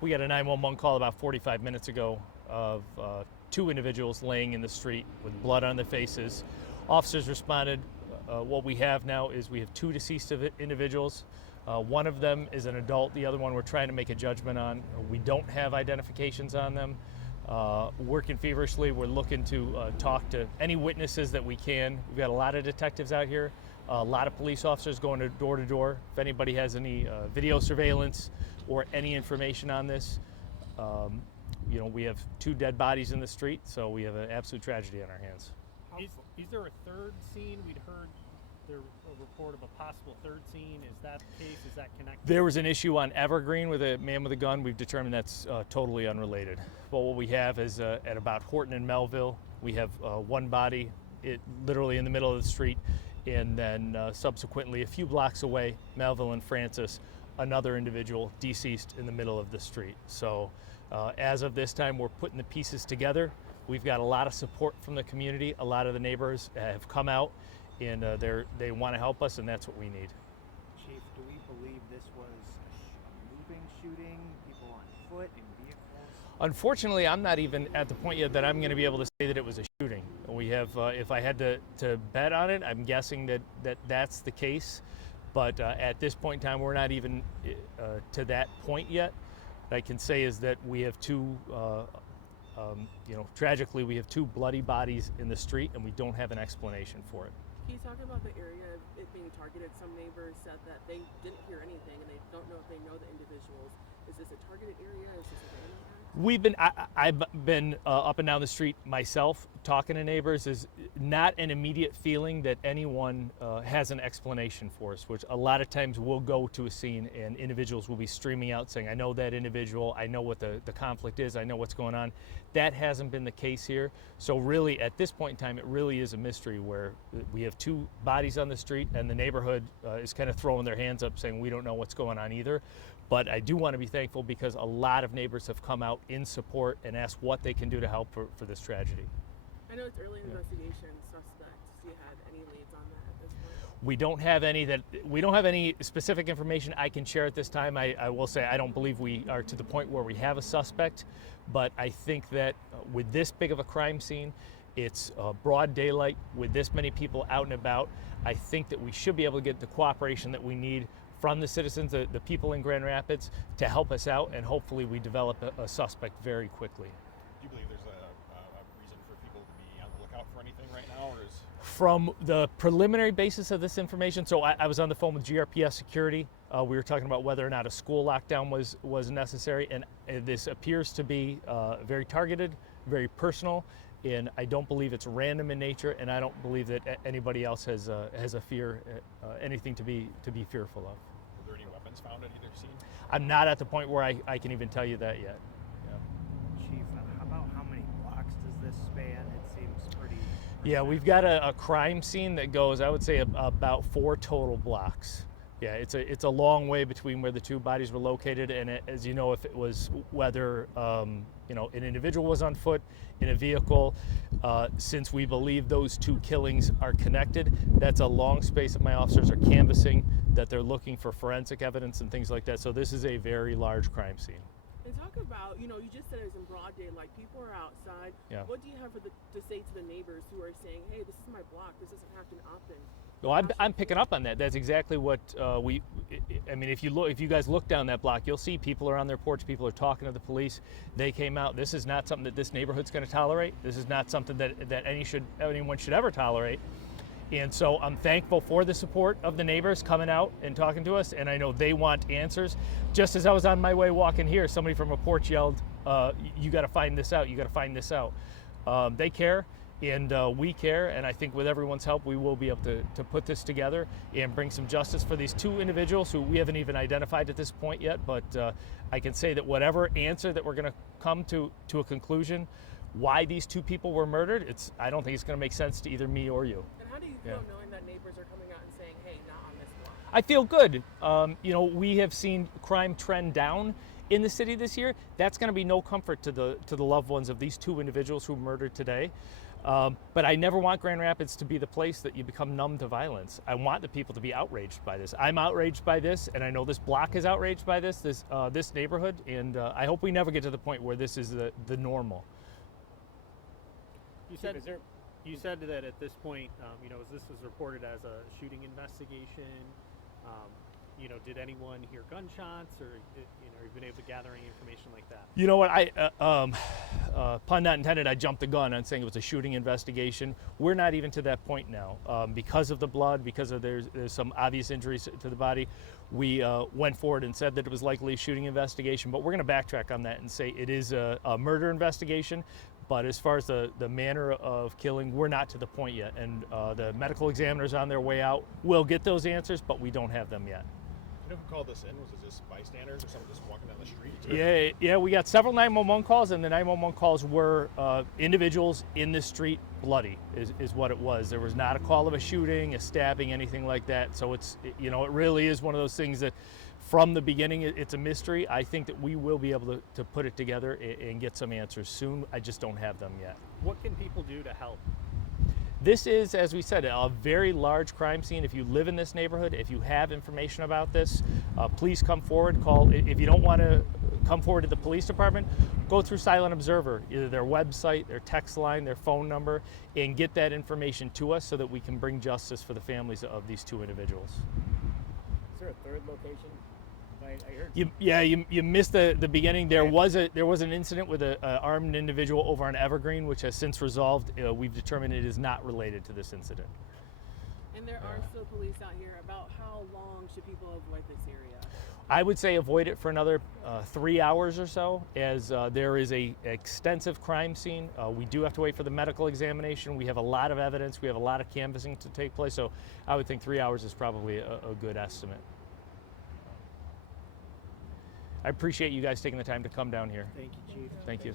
We got a 911 call about 45 minutes ago of two individuals laying in the street with blood on their faces. Officers responded. What we have now is we have two deceased individuals. One of them is an adult. The other one we're trying to make a judgment on. We don't have identifications on them. Working feverishly, we're looking to talk to any witnesses that we can. We've got a lot of detectives out here, a lot of police officers going to door. If anybody has any video surveillance or any information on this, we have two dead bodies in the street, so we have an absolute tragedy on our hands. Is there a third scene? We'd heard there a report of a possible third scene. Is that the case? Is that connected? There was an issue on Evergreen with a man with a gun. We've determined that's totally unrelated. But what we have is at about Horton and Melville, we have one body literally in the middle of the street, and then subsequently a few blocks away, Melville and Francis, another individual deceased in the middle of the street. So as of this time, we're putting the pieces together. We've got a lot of support from the community. A lot of the neighbors have come out, and they want to help us, and that's what we need. Chief, do we believe this was a moving shooting, people on foot, in vehicles? Unfortunately, I'm not even at the point yet that I'm going to be able to say that it was a shooting. We have, if I had to bet on it, I'm guessing that's the case. But at this point in time, we're not even to that point yet. What I can say is that we have two, tragically, we have two bloody bodies in the street, and we don't have an explanation for it. Can you talk about the area of it being targeted? Some neighbors said that they didn't hear anything, and they don't know if they know the individuals. Is this a targeted area? Is this a random area? I've been up and down the street myself talking to neighbors. Is not an immediate feeling that anyone has an explanation for us, which a lot of times we'll go to a scene and individuals will be streaming out saying, I know that individual, I know what the conflict is, I know what's going on. That hasn't been the case here. So really at this point in time, it really is a mystery where we have two bodies on the street and the neighborhood is kind of throwing their hands up saying we don't know what's going on either. But I do want to be thankful because a lot of neighbors have come out in support and asked what they can do to help for this tragedy. I know it's early investigation, suspects. Do you have any leads on that at this point? We don't have any specific information I can share at this time. I will say I don't believe we are to the point where we have a suspect, but I think that with this big of a crime scene, it's broad daylight with this many people out and about. I think that we should be able to get the cooperation that we need from the citizens, the people in Grand Rapids, to help us out, and hopefully we develop a suspect very quickly. Do you believe there's a reason for people to be on the lookout for anything right now, or is? From the preliminary basis of this information, so I was on the phone with GRPS security. We were talking about whether or not a school lockdown was necessary, and this appears to be very targeted, very personal, and I don't believe it's random in nature, and I don't believe that anybody else has a fear, anything to be fearful of. Were there any weapons found at either scene? I'm not at the point where I can even tell you that yet. Yeah. Chief, how many blocks does this span? It seems pretty... Yeah, we've got a crime scene that goes, I would say, about 4 total blocks. Yeah, it's a long way between where the two bodies were located, and as you know, if it was whether an individual was on foot, in a vehicle, since we believe those two killings are connected, that's a long space that my officers are canvassing, that they're looking for forensic evidence and things like that. So this is a very large crime scene. And talk about, you just said it was in broad daylight. People are outside. Yeah. What do you have to say to the neighbors who are saying, hey, this is my block, this doesn't happen often? Well, I'm picking up on that. That's exactly what if you guys look down that block, you'll see people are on their porch, people are talking to the police. They came out. This is not something that this neighborhood's going to tolerate. This is not something that anyone should ever tolerate. And so I'm thankful for the support of the neighbors coming out and talking to us, and I know they want answers. Just as I was on my way walking here, somebody from a porch yelled, you got to find this out, you got to find this out. They care. And we care, and I think with everyone's help, we will be able to put this together and bring some justice for these two individuals who we haven't even identified at this point yet. But I can say that whatever answer that we're going to come to a conclusion, why these two people were murdered, I don't think it's going to make sense to either me or you. And how do you feel knowing that neighbors are coming out and saying, hey, not on this block? I feel good. We have seen crime trend down in the city this year. That's going to be no comfort to the loved ones of these two individuals who were murdered today. But I never want Grand Rapids to be the place that you become numb to violence. I want the people to be outraged by this. I'm outraged by this, and I know this block is outraged by this neighborhood, and I hope we never get to the point where this is the normal. You said that at this point, as this was reported as a shooting investigation, did anyone hear gunshots, or you've been able to gather any information like that? You know what? Pun not intended. I jumped the gun on saying it was a shooting investigation. We're not even to that point now because of the blood, because of there's some obvious injuries to the body. We went forward and said that it was likely a shooting investigation, but we're going to backtrack on that and say it is a murder investigation. But as far as the manner of killing, we're not to the point yet, and the medical examiner's on their way out. We'll get those answers, but we don't have them yet. You know who called this in? Was it just bystanders or someone just walking down the street? Yeah, we got several 911 calls, and the 911 calls were individuals in the street bloody is what it was. There was not a call of a shooting, a stabbing, anything like that. So it really is one of those things that from the beginning, it's a mystery. I think that we will be able to put it together and get some answers soon. I just don't have them yet. What can people do to help? This is, as we said, a very large crime scene. If you live in this neighborhood, if you have information about this, please come forward. Call. If you don't want to come forward to the police department, go through Silent Observer, either their website, their text line, their phone number, and get that information to us so that we can bring justice for the families of these two individuals. Is there a third location? I heard. You missed the beginning. There was an incident with an armed individual over on Evergreen, which has since resolved. We've determined it is not related to this incident. And there are still police out here. About how long should people avoid this area? I would say avoid it for another 3 hours or so, as there is a extensive crime scene. We do have to wait for the medical examination. We have a lot of evidence. We have a lot of canvassing to take place. So I would think 3 hours is probably a good estimate. I appreciate you guys taking the time to come down here. Thank you, Chief. Thank you.